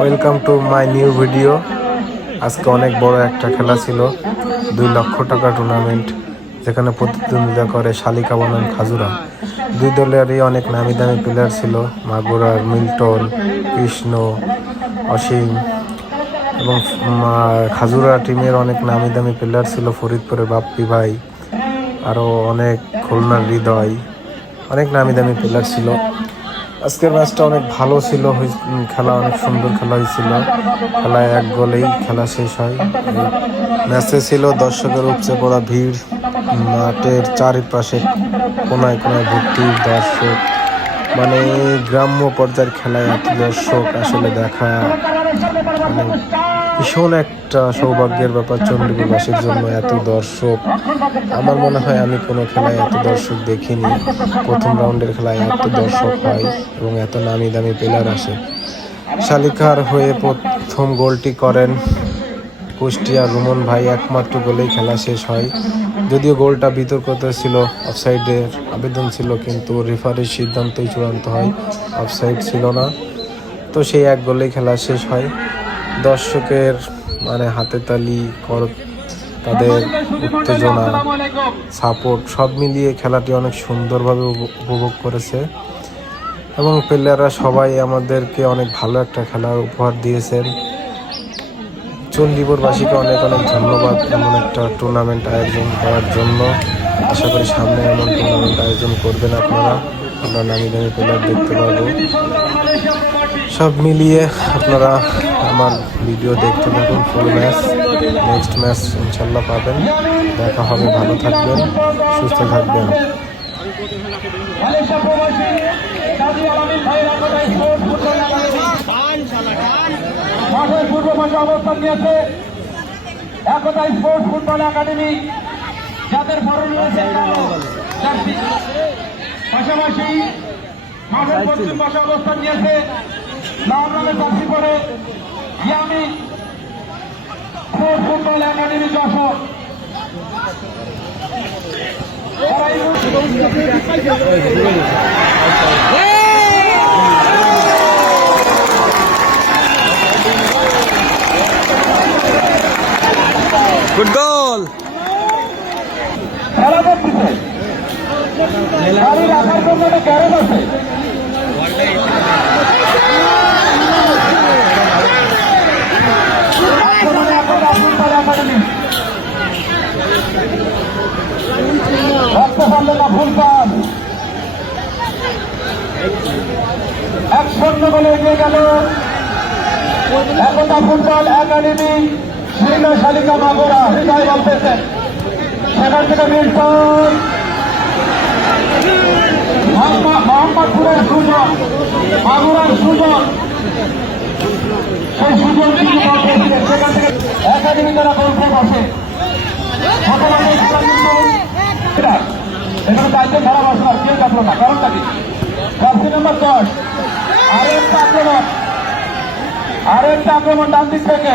Welcome to my new video. আজকে অনেক বড় একটা খেলা ছিল, 2 লক্ষ টাকা টুর্নামেন্ট, যেখানে প্রতিদ্বন্দ্বিতা করে শালিকা বনাম খাজুরা। দুই দলেরই অনেক নামি দামি প্লেয়ার ছিল, মাগুরার মিল্টন, কৃষ্ণ, অসীম, এবং খাজুরা টিমের অনেক নামি দামি প্লেয়ার ছিল, ফরিদপুরের বাপ্পি ভাই, আরও অনেক খুলনার হৃদয়, অনেক নামি দামি প্লেয়ার ছিল। আজকের ম্যাচটা অনেক ভালো ছিল, খেলা অনেক সুন্দর খেলা হয়েছিল। খেলায় 1 গোলেই খেলা শেষ হয়। ম্যাচে ছিল দর্শকের উপচে পড়া ভিড়, মাঠের চারিপাশে কোনায় কোনায় ভর্তি দর্শক। মানে গ্রাম্য পর্যায়ের খেলায় এত দর্শক আসলে দেখা মানে ভীষণ একটা সৌভাগ্যের ব্যাপার চণ্ডীপুরবাসীর জন্য। এত দর্শক আমার মনে হয় আমি কোনো খেলায় এত দর্শক দেখিনি। প্রথম রাউন্ডের খেলায় এত দর্শক হয় এবং এত নামি দামি প্লেয়ার আসে। শালিকার হয়ে প্রথম গোলটি করেন কুষ্টিয়ার রুমন ভাই, একমাত্র গোলেই খেলা শেষ হয়। যদিও গোলটা বিতর্কিত ছিল, অফসাইডের আবেদন ছিল, কিন্তু রেফারির সিদ্ধান্তই চূড়ান্ত হয়, অফসাইড ছিল না। তো সেই 1 গোলেই খেলা শেষ হয়। দর্শকের হাতে তালি, তাদের উত্তেজনা, সাপোর্ট সব মিলিয়ে খেলাটি অনেক সুন্দরভাবে উপভোগ করেছে এবং প্লেয়াররা সবাই আমাদেরকে অনেক ভালো একটা খেলা উপহার দিয়েছেন। চণ্ডীপুরবাসীকে অনেক অনেক ধন্যবাদ এমন একটা টুর্নামেন্ট আয়োজন করার জন্য। আশা করি সামনে এমন টুর্নামেন্ট আয়োজন করবেন আপনারা, আমরা নামি দামি প্লেয়ার দেখতে পাবো। সব মিলিয়ে আপনারা আমার ভিডিও দেখতে থাকুন, ফুল ম্যাচ। নেক্সট ম্যাচ ইনশাল্লাহ পাবেন, দেখা হবে। ভালো থাকবেন, সুস্থ থাকবেন। মাঠের পূর্ব পাশে অবস্থান নিয়েছে একতা স্পোর্টস ফুটবল একাডেমি, যাদের পরনে রয়েছে পাশাপাশি মাঠের পশ্চিম পাশে অবস্থান নিয়েছে লাল রঙের জার্সি পরে ইয়ামি sports football academy Jessore. Good goal. খেলা করতেছে গাড়ি রাখার জন্য একটা গ্যারেজ আছে। ভুল পান 1-0 বলে এগিয়ে গেল একতা ফুটবল একাডেমি শালিকা মাগুরা। হৃদয় বলতেছেন সেখান থেকে মিল্টন, মোহাম্মদপুরের সুজন, মাগুরার সুজন, সেই সুজন কিন্তু বলতেছিলেন সেখান থেকে একাডেমি তারা বলতে বসে। এখানে দায়িত্ব ধরা বসার কেউ থাকলো না, কারণটা কি? জার্সি নম্বর 10, আরেকটা আক্রমণ ডান দিক থেকে।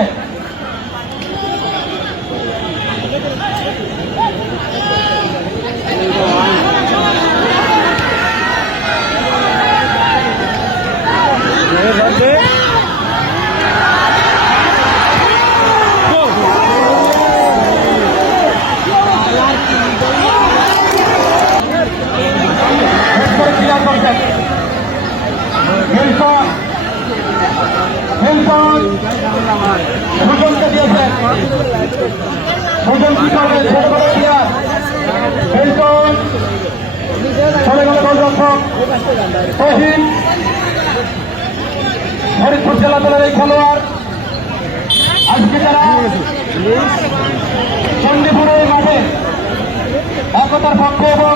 সুজনকে দিয়েছেন, সুজন কি করবে? ছোট বড় প্লেয়ার মিল্টন চলে গেল গোলরক্ষক তহিন, ফরিদপুর জেলা দলের এই খেলোয়াড়। আজকে যারা চণ্ডীপুরের মাঠে একতার পক্ষে এবং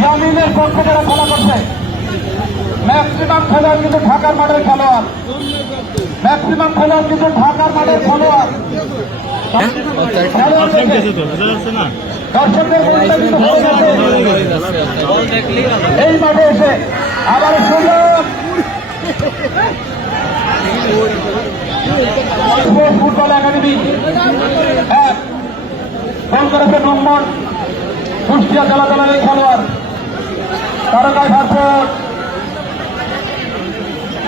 ইয়ামিনের পক্ষে যারা খেলা করছে, ম্যাক্সিমাম খেলোয়াড় কিন্তু ঢাকার মাঠের খেলোয়াড়, ম্যাক্সিমাম খেলোয়াড় কিন্তু ঢাকার মাঠের খেলোয়াড়। দর্শকদের এই মাঠে এসে আবার সুযোগ ফুটবল একাডেমি গোল করেছে নম্বর কুষ্টিয়া জেলা দলের এই খেলোয়াড় তারকায় ভারপুর।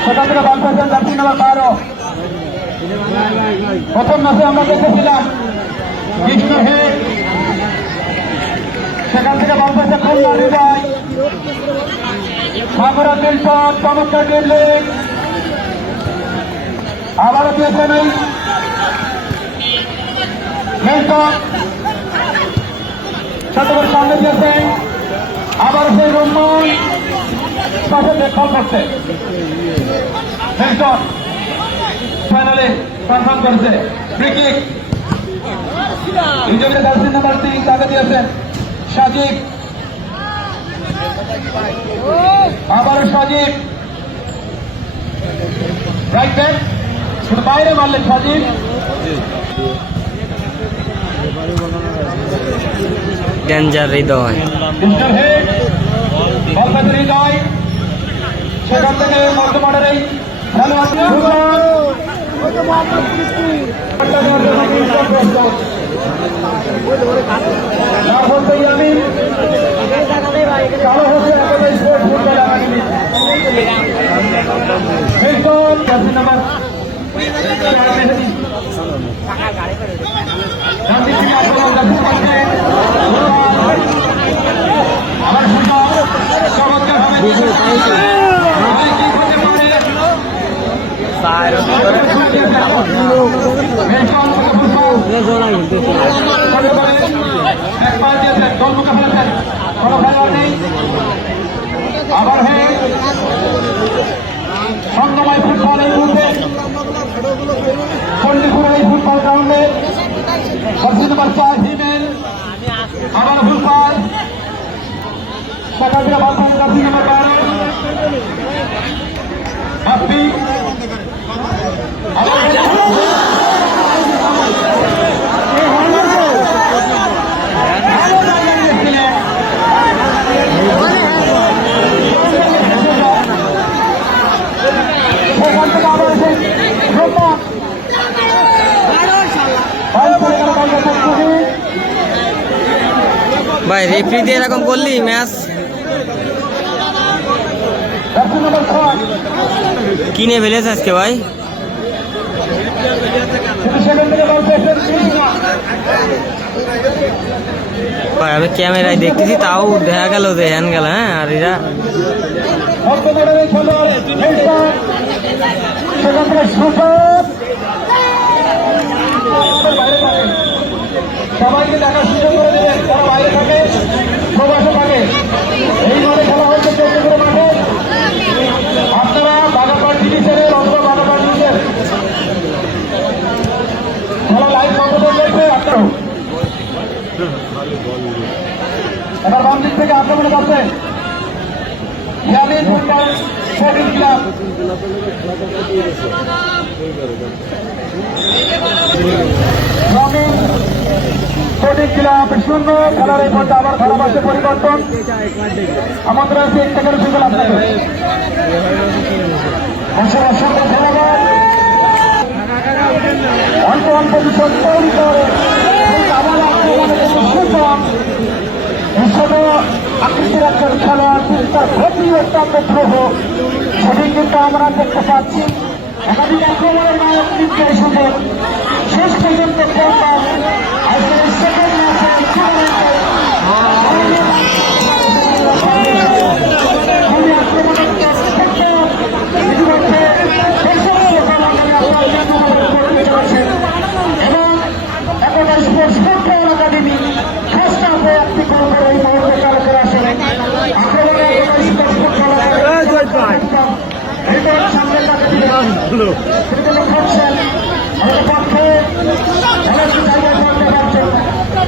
সেখান থেকে বল পেয়েছেন জার্সি নাম্বার 12 প্রথম ম্যাচে আমরা দেখেছিলাম কৃষ্ণ হেড, সেখান থেকে বল পেয়েছে খুলনা হৃদয়, সাগরা মিল্টন চমৎকার ড্রিবলিং, আবারও দিয়েছেন এই মিল্টন, শতকের সামনে দিয়েছেন আবার সেই রুম্মন পাশে দেখভাল করছে মিল্টন, ফাইনালে কনফার্ম করেছে ফ্রি কিক। ইন্ডিয়ার জার্সি নাম্বার 3 তাকে দিয়েছেন সাজিদ, আবারও সাজিদ রাইট ব্যাক, শুধু বাইরে মারলেন সাজিদ। ডেঞ্জার হৃদয় ডিজিটাল হেড, বল পেতে হৃদয়, সেখান থেকে বর্তমানের এই আবার হয়ে সন্ধ্যময় ফুটবল এই মুহূর্তে চণ্ডীপুরের এই ফুটবল গ্রাউন্ডে জার্সি নাম্বার 4 হিমেল, আবার ফুটবল সেখান থেকে বল পাচ্ছে জার্সি নাম্বার 12 হাফি, ভাই রেফারি দিয়ে এরকম করলি ম্যাচ কিনে ফেলেছে আজকে ভাই। ভাই আমি ক্যামেরায় দেখতেছি তাও দেখা গেল যে হ্যান গেল। হ্যাঁ আর এরা সবাইকে দেখার সুযোগ করে দেবেন, তারা বাইরে থাকে প্রবাসে থাকে। এই মাঠে খেলা হচ্ছে চন্দ্রপুর মাঠে, আপনারা বাগাপাড় টিভি চ্যানেল অথবা বাগাপাড় নিউজের খেলা লাইভ কন্ট্রোল করছে আপনার। এবার বাম দিক থেকে আক্রমণে যাচ্ছে Yamin football sporting club, sporting club 0 খেলার এই পর্যায়ে আবার ধারাভাষ্যে পরিবর্তন। আমাদের আছে একটা করে সুযোগ আপনাদের অসংখ্য ধন্যবাদ। অল্প অল্প বিষয় তৈরি করে আবার আকৃতির একজন খেলোয়াড় কিন্তু তার ক্ষতি অত্যন্ত দ্রুত, সেটি কিন্তু আমরা দেখতে পাচ্ছি। একাধিক আক্রমণের নায়ক কিন্তু এই সুযোগ শেষ পর্যন্ত খেলবার আজকের সেকেন্ড ম্যাচে এবং একাদশ স্পোর্টস ফুটবল একাডেমি ফার্স্ট হাফে একটি গোল করে এই মুহূর্তে চালু করে আসেন আক্রমণে একাদশ স্পোর্টস ফুটবল একাডেমি সামনে তাকে দিলেন করছেন আমাদের পক্ষে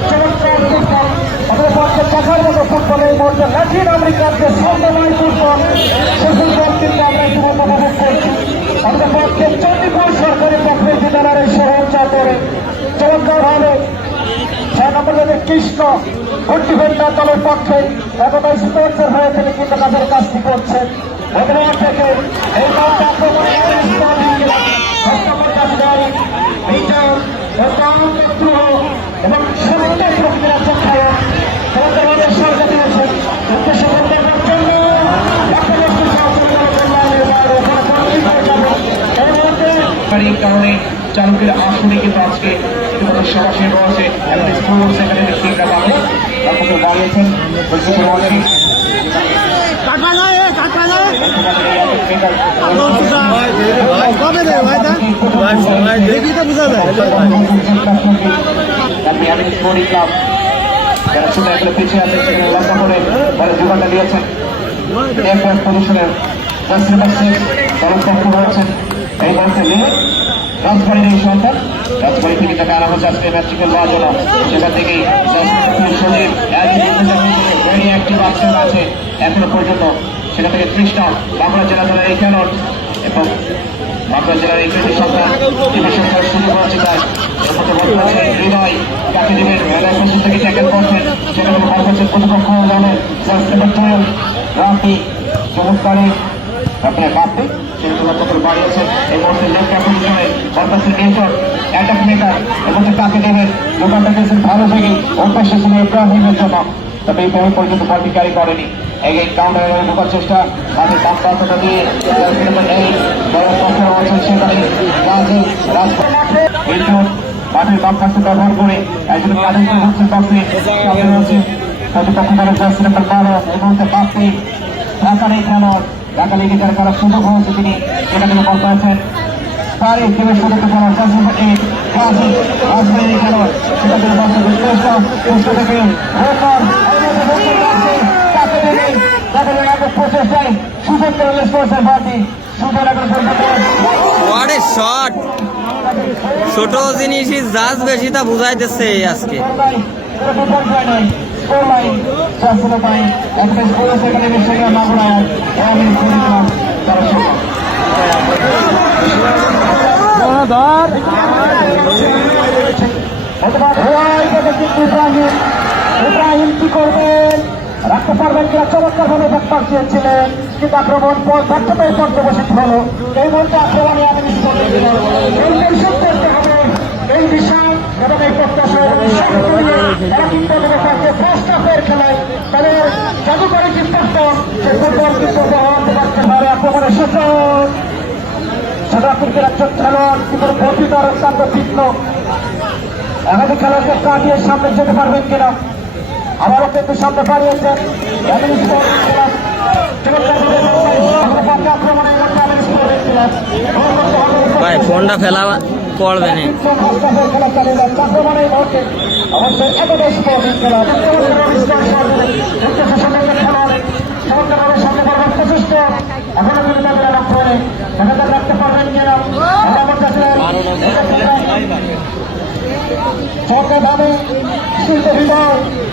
চমৎকার ফুটবল, আমাদের পক্ষে দেখার মতো ফুটবল এই মুহূর্তে ল্যাটিন আমেরিকার যে সন্ধ্যময় ফুটবল সে ফুটবল কিন্তু আমরা ইতিমধ্যে উপভোগ করছি। আমাদের পক্ষে চণ্ডীপুর সরকারি পক্ষে বিদ্যালয়ের এই শহর চাপড়ে চমৎকার ভাবে 6 নম্বর কৃষ্ণ ডিফেন্ডার দলের পক্ষে একদা স্পোর্টসের হয়ে তিনি কিন্তু তাদের কাজটি করছেন। ভদ্রবাদ থেকে এই মাঠে আক্রমণে এবং সমন্বয় প্রক্রিয়া চক্রায়ন সরকারের সরকার দিয়েছেন উদ্দেশ্য করবার জন্য কারণে চালকের আসনে কিন্তু আজকে সরাসরি রয়েছে এবং স্পোর্টস একাডেমির টিমরা দাঁড়িয়েছেন যারা শুধু এগুলো পিছিয়ে আছে সেখানে লক্ষ্য করে বলে যোগানটা দিয়েছেন পজিশনের দলপক্ষ রয়েছেন এই মুহূর্তে লিমিট রাজবাড়ির এই সন্তান রাজবাড়ি থেকে তাকে আনা হচ্ছে আজকে ম্যাচটিকে লওয়ার জন্য সেখান থেকেই সজীব একটি বাচ্চা আছে এখনো পর্যন্ত সেখান থেকে তৃষ্ণা বাঁকুড়া জেলা দলের এই খেলোয়াড় এবং বাঁকুড়া জেলার এই কৃতি সন্তান টিমের সংখ্যার সুযোগ হচ্ছে তাই এর মধ্যে বলতে পারছেন হৃদয় কাকে দিবেন হৃদয় পশ্চিম থেকে ট্যাকেল করছেন সেখানে বল করছেন প্রতিপক্ষ দলের রাফি চমৎকারে আপনার বাপে সেখানে লক্ষ্য বাড়িয়েছেন এই মুহূর্তে লেফট পজিশনে বলপাচ্ছেন নিয়ন্ত্রণ অ্যাটাক মেকার এবং কাকে দেবেন দোকানটা দিয়েছেন ভালো থেকে অভ্যাস ছিল ইব্রাহিমের জন্য তবে এই পর্যন্ত বলটি ক্যারি করেনি এই কাউন্টারে ঢোকার চেষ্টা মাঠের বাম পাশটা দিয়ে এই বড় পক্ষে রয়েছেন সেখানে মাঠের বাম পাশটা ব্যবহার করে একজন কাদের হচ্ছে বাপে সামনে রয়েছে প্রতিপক্ষ দলের জার্সি নাম্বার 12 এই মুহূর্তে বাপে ঢাকার এই খেলোয়াড় ঢাকা লিগে যারা খেলার সুযোগ হয়েছে তিনি সেটা থেকে বলতে আছেন তার এই টিমের সদস্য খেলোয়াড় রাজবাড়ির এই খেলোয়াড় সেটা থেকে বলতে চেষ্টা থেকে প্রচেষ্টায় সুযোগ করে স্পোর্টসের পার্টি সুযোগ হোয়াট এ শট! ছোট জিনিসই জাজ বেশি তা বুঝাইতেছে আজকে। ইব্রাহিম কি করবেন রাখতে পারবেন কিনা চমৎকার ভাবে ব্যাপার চেয়েছিলেন কিন্তু আক্রমণ পর ব্যর্থতায় পড়তে বসেছে হলো এই মুহূর্তে আক্রমণে আমি করতে হবে এই বিষয় এবং এই প্রত্যাশা তারা কিন্তু ফার্স্ট হাফের খেলায় তাদের জাদুকরী চিন্তাস্থান সে ফুটবল কিন্তু হতে পারতে পারে আক্রমণের সুযোগ সাদাপুরকে একজন খেলোয়াড় কিন্তু বর্ধিত অত্যন্ত তীক্ষ্ণ একাধিক খেলোয়াড়কে কাটিয়ে সামনে যেতে পারবেন কিনা আবারও কিন্তু সামনে পাড়িয়েছেন ভাই ফোনটা ফেলা পড়বে না। রাখতে পারবেন কিনা সরকার ভাবে শিল্প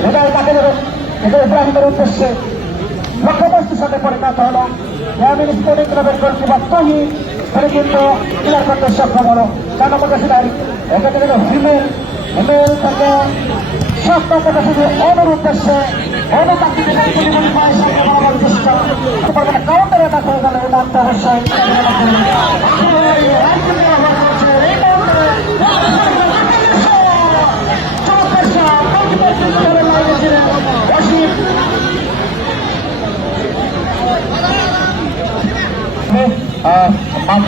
হৃদয় তাকে এটা ইব্রাহিমের উদ্দেশ্যে লক্ষ্যবস্তুর সাথে পরিণত হল গ্রামীণ স্পোর্টিং ক্লাবের গোলকিপার তহি ফলে কিন্তু ক্লিয়ার করতে সক্ষম হলো 4 নম্বর সেটাই এখানে কিন্তু হিমেল থেকে 7 নম্বরটা শুধু অনুর উদ্দেশ্যে কাউন্টারে অ্যাটাক হয়ে গেল এটা অবশ্যই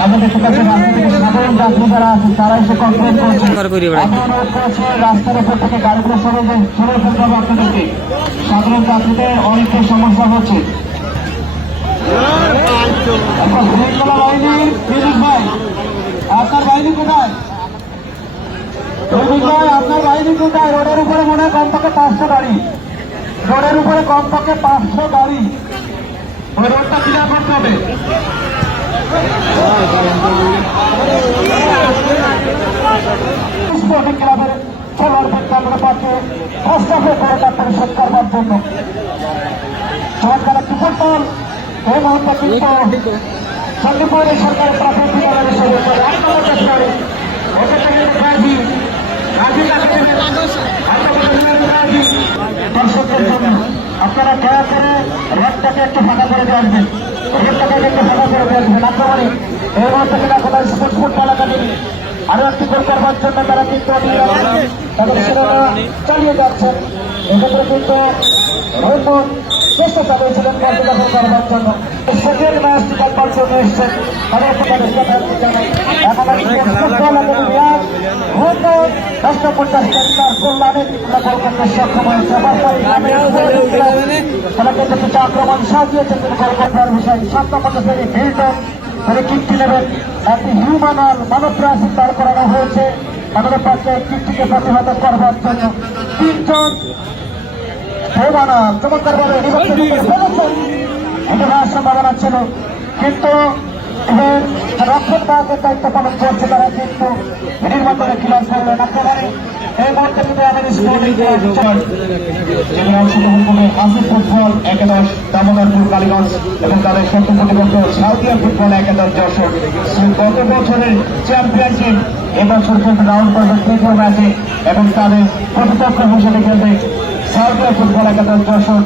আমাদের সাধারণ যাত্রী যারা আছে তারা এসে কমপ্লেন করছে রাস্তার উপর থেকে গাড়িগুলো সরে ফেলতে হবে আপনাদেরকে সাধারণ যাত্রীদের অনেকের সমস্যা হচ্ছে আপনার বাহিনী কোথায় আপনার বাহিনী কোথায় রোডের উপরে মনে হয় কমপক্ষে 500 গাড়ি রোডের উপরে কমপক্ষে 500 গাড়ি ওই রোডটা ক্লিয়ার করতে হবে স্পোর্টিং ক্লাবের খেলোয়াড়দের আমরা পাচ্ছে কষ্টে করে তার পরিশোধ করবার জন্য সরকার একটি ফুটবল এই মুহূর্তে কিন্তু চন্দ্রপুরের সরকারের প্রাথমিক দর্শকদের জন্য আপনারা দয়া করে রথটাকে একটু ফাঁকা করে দিয়ে আসবেন রথটাকে একটু ফাঁকা করে দিয়ে আসবেন আক্রমণে এই মুহূর্তে কিনা কোথায় স্পোর্টস ফুটবল একাডেমি আরো একটি গোল করবার জন্য তারা কিন্তু তাদের সেনারা চালিয়ে যাচ্ছেন এক্ষেত্রে কিন্তু রহমত চেষ্টা চালিয়েছিলেন পর্যবেক্ষণ করবার জন্য সেকেন্ড ম্যাচটি করবার জন্য এসছেন তাদের এখন 150 কল্যাণে গোল করতে সক্ষম হয়েছে। খেলাকে কিছুটা আক্রমণ সাজিয়েছে তিনি গোল করার বিষয়। 7 নম্বর থেকে হিলটন ধরে কিকটি নেবেন। একটি হিউম্যানাল মানবপ্রাচীর দাঁড় করানো হয়েছে আমাদের পাশে কিকটিকে প্রতিহত করবার জন্য। 3 জন হিউম্যানাল চমৎকার ভাবে এটা হওয়ার সম্ভাবনা ছিল, কিন্তু রক্ষণ ভাগের দায়িত্ব পালন করছে তারা, কিন্তু এটির মাধ্যমে ক্লিয়ার করলেন একেবারে। এই মুহূর্তে কিন্তু আমাদের অংশগ্রহণ করবে আসিফ ফুটবল একাদশ দামোদরপুর কালীগঞ্জ এবং তাদের শত্রু প্রতিপক্ষ সাউদিয়া ফুটবল একাদশ যশোর। গত বছরের চ্যাম্পিয়নশিপ এবছর কিন্তু রাউন্ড পর্বের তৃতীয় ম্যাচে এবং তাদের প্রতিপক্ষ হিসেবে খেলবে সাউদিয়া ফুটবল একাদশ যশোর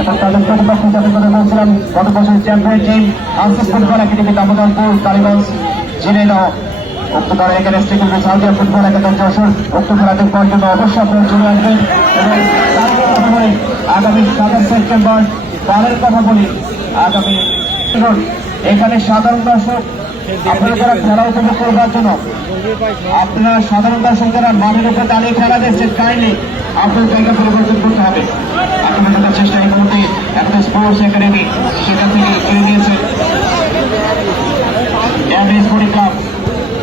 এবং তাদের প্রতিপক্ষ যাতে করে বলছিলাম গত বছরের champion team Asif football academy Damodarpur Kaliganj জেনে নাও। উক্ত তারা এখানে কিন্তু সাউদিয়া ফুটবল একাদশ যশোর উক্ত খেলা দেখবার জন্য অবশ্যই আপনারা চলে আসবেন। এবং তাদের কথা বলি আগামী 7 সেপ্টেম্বর বারের কথা বলি আগামী এখানে সাধারণ দর্শক আপনারা যারা খেলা উপভোগ করবার জন্য আপনারা সাধারণ দর্শক যারা মাঠের উপরে দাঁড়িয়ে খেলা দেখছেন কাইন্ডলি আপনার জায়গা পরিবর্তন করতে হবে। আপনাদের চেষ্টা এই মুহূর্তে একটা স্পোর্টস একাডেমি সেখান থেকে এগিয়ে দিয়েছেন স্পোর্টিং ক্লাব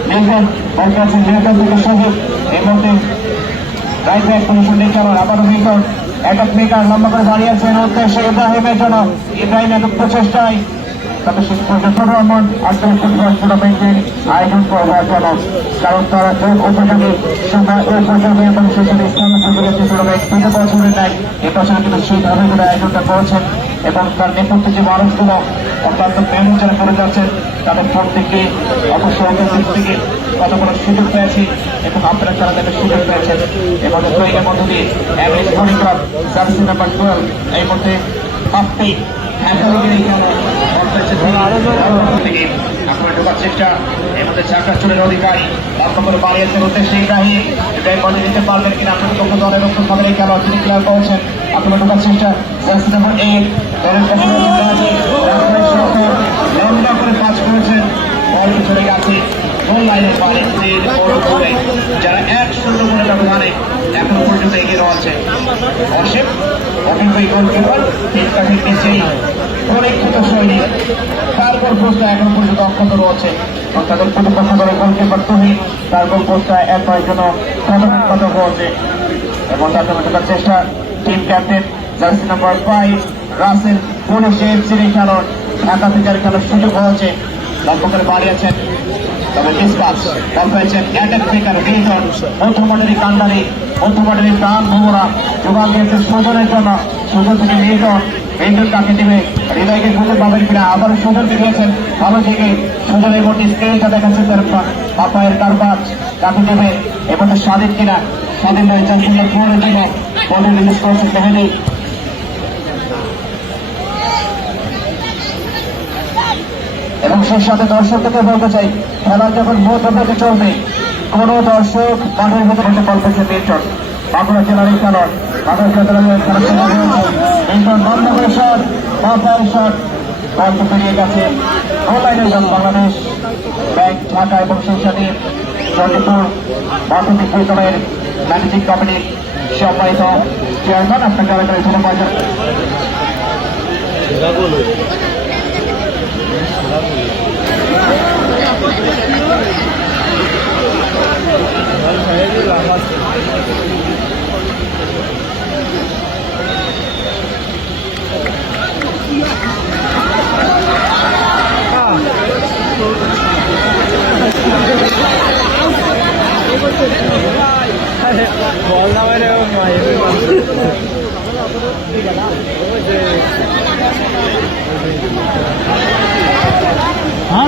মেলবর্ন বলকাছেন মেলবর্ন থেকে সহজ এই মুহূর্তে রাইট ব্যাক পজিশন নিয়ে খেলার আবারও মিলবর্ন একক মেকার লম্বা করে দাঁড়িয়ে আছেন উদ্দেশ্যে ইব্রাহিমের জন্য। ইব্রাহিম একক প্রচেষ্টায় তবে শেষ পর্যন্ত রহমান আঞ্চলিক ফুটবল টুর্নামেন্টের আয়োজন করবার জন্য, কারণ তারা যোগ উপযোগী সময় উপযোগী এবং সেখানে স্থান উপযোগী যে টুর্নামেন্ট প্রতি বছরের নেয় এবছর কিন্তু সেইভাবে করে আয়োজনটা করেছেন এবং তার নেপথ্যে যে মানুষগুলো অত্যন্ত মেহনত যারা করে যাচ্ছেন তাদের প্রত্যেকে অবশ্যই দিক থেকে কতগুলো সুযোগ পেয়েছি এবং আপনারা তারা তাদের সুযোগ পেয়েছেন এবং এর মধ্য দিয়ে MS sporting club jersey number 12 এই মধ্যে আপনি আপনার ঢোকার চেষ্টা এর মধ্যে চাকা চুলের অধিকারী লক্ষ্য করে বাড়িয়েছেন উদ্দেশ্যে ইব্রাহিম বলে দিতে পারবেন কিনা আপনার পক্ষ দলের রক্ষণ খবর এই খেলোয়াড় তিনি ক্লিয়ার করেছেন। আপনার ঢোকার চেষ্টা জার্সি নাম্বার 8 লম্বা করে পাস করেছেন বল চলে গেছে গোল লাইনের বাইরে যারা 1-0 করে ব্যবধানে এখন পর্যন্ত এগিয়ে রয়েছে। অসীম অভিনয় গোলকিপার তিন কাঠের নিচেই পরীক্ষিত শৈলী তার গোল পোস্টটা এখন পর্যন্ত অক্ষত রয়েছে এবং তাদের প্রতিপক্ষ দলের গোলকিপার তহিদ তার গোল পোস্টটা এক নয়ের জন্য কত হয়েছে এবং তার ঢোকার চেষ্টা team captain jersey number 5 Rasel police এফসির খেলোয়াড় ঢাকা থেকে খেলার সুযোগ হয়েছে লক্ষ্য করে বাড়িয়েছেন তবে ডিসপাস বল পেয়েছেন অ্যাটাক মেকার হিলটন মধ্যমাঠেরই কান্ডারি মধ্যমাঠেরই প্রাণ ভোমরা যোগান দিয়েছেন সুজনের জন্য সুজন থেকে হিলটন কাকে দেবে হৃদয়কে সুযোগ পাবেন কিনা আবারও সুজন দিয়েছেন ভালো থেকে সুজনের মধ্যে স্কেলটা দেখাচ্ছেন তার পাপায়ের কারবার কাকে দেবে এবং স্বাধীন কিনা স্বাধীন রয়েছেন সুন্দর ফোনের জন্য বলে রিলিজ করেছেন মেহেদি এবং সেই সাথে দর্শকদেরকে বলতে চাই খেলা যখন মধ্যে চলবে কোন দর্শক মাঠের মধ্যে বসে বল পেয়েছে মিল্টন বাঁকুড়া জেলার এই খেলোয়াড় বাঁকুড়া জেলার মিল্টন বন্ধ করে শট শট বল বেরিয়ে গেছে গোল লাইনের জন্য বাংলাদেশ ব্যাংক ঢাকা এবং সেই সাথে চন্ডিপুর মাধ্যমিক বিদ্যালয়ের ম্যানেজিং কমিটির সম্মানিত চেয়ারম্যান আপনাকে এলাকার ধন্যবাদ। বল না মেরে হ্যাঁ